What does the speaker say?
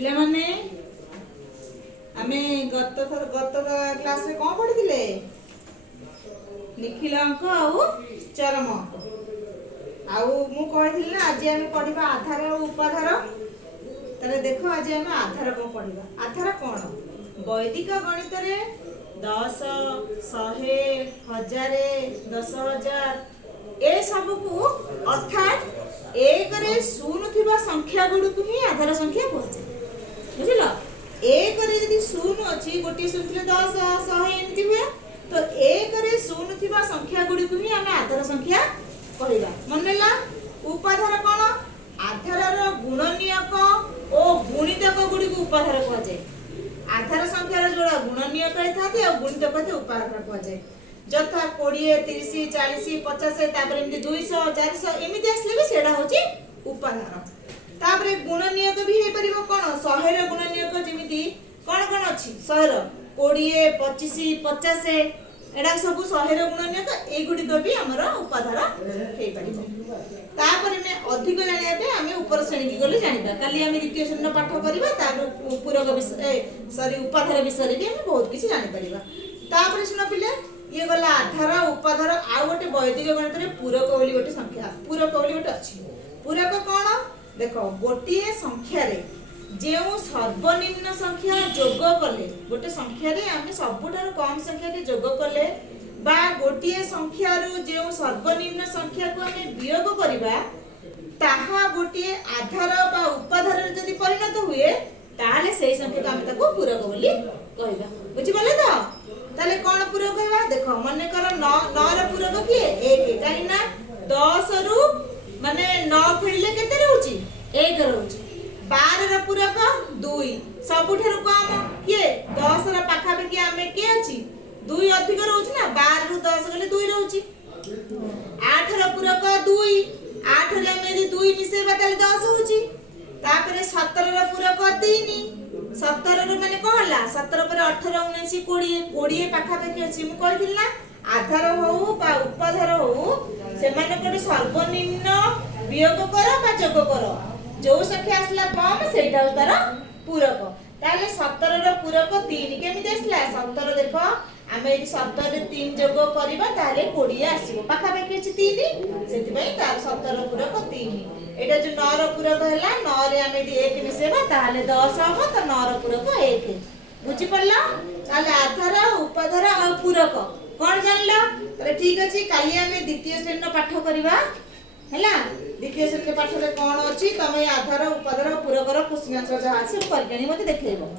पिले माने आमे गत क्लास रे कौन पढ़ी निखिल अंक आउ चरम अंक आउ मु कही ना आज आम पढ़ा आधार और उपाधार। ताले देखो आज आम आधार कौन पढ़ा। आधार कौन वैदिक गणित रे 10 100 1000 10,000 ए सब को अर्थात एक रे शून्य थिबा संख्या गुड़ को ही आधार संख्या कहते बुझल। एक रे यदि शून्य अच्छी गोटे शून्य 10 100 एमती हुए तो एक रे शून्य थिबा संख्या गुड़ी को ही आमे आधार संख्या कहबा। मन नेला उपाधार कोन आधारर गुणनीयक और गुणितक गुड़ी को उपाधार कह जाय। आधार संख्यार जोड़ा गुणनीयक थाते और गुणितक थाते उपाधार कह जाय। जथा 20 30 40 50 तापर एमती 200 400 एमती आसले भी सेडा होची उपाधार। तापरे गुणनीयक भी हे परिबो कोन 100 रे गुणनीयक जेमिति कोन कोन अछि 100 रो 20 25 50 एडा सब 100 रे गुणनीयक ए गुडी को भी हमर उपाधार हे परिबो। तापर में अधिक जानिया पे हमें ऊपर श्रेणी की गले जानिबा। काली हम द्वितीय श्रेणी पाठ करबा तापर पूरक विषय सॉरी उपाधार विषय भी हम बहुत किछि जानि परिबा। तापर सुन पिले ये गला आधार उपाधार आ गोटे वैदिक गणित रे पूरक बोली गोटे संख्या पूरक बोली गोटे अछि। पूरक कोन देखो गोटे संख्या रे जेउ सर्वनिम्न संख्या जोग कले गोटे संख्या रे आमे सबुठार कम संख्या के जोग कले बा गोटे संख्या रु जेउ सर्वनिम्न संख्या को आमे वियोग करिबा ताहा गोटे आधार बा उपाधार रे जदी परिणत हुए ताले सेही संख्या को आमे ताको पूरक बोली कहबा। बुझि पले तो ताले कोन पूरक कहबा देखो मने कर 9 रे पूरक किए 1 काई ना 10 रु माने 9 फेड़ले केते रहउची 1 रहउची। 12 रे पूरक 2 सबुठार कम किए 10 रे पाखा पे कि आमे के अछि 2 अधिक रहउची ना 12 रु 10 गले 2 रहउची। 8 रे पूरक 2 8 रे मेरी 2 मिसेबा ताले 10 होउची। तापरे 17 रे पूरक 3 17 रे माने कहला 17 पर 18 19 20 20 पाखा पे कि अछि मु कहिथिल ना आधार हो बा उपाधार हो से माने कोटे सर्वनिम्न वियोग करो बा जोग करो जो संख्या आसला कम सेटा तार पूरक। ताले 17 रो पूरक 3 केमि देसला 17 देखो आमे यदि 17 रे 3 जोग करबा ताले 20 आसीबो पाखा पे कि 3 सेति पई तार 17 रो पूरक 3 एटा जो 9 रो पूरक हैला 9 रे आमे यदि 1 मिसेबा ताले 10 हबो त 9 रो पूरक 1 बुझि पड़ला। ताले आधार उपाधार आ पूरक कोन जानला तरे ठीक अछि। काली आमे द्वितीय श्रेणी पाठ करबा हैला। द्वितीय श्रेणी पाठ रे कोन अछि तमे आधार उपाधार पूरक रो क्वेश्चन आंसर जहा से करकेनी मते देखैबो।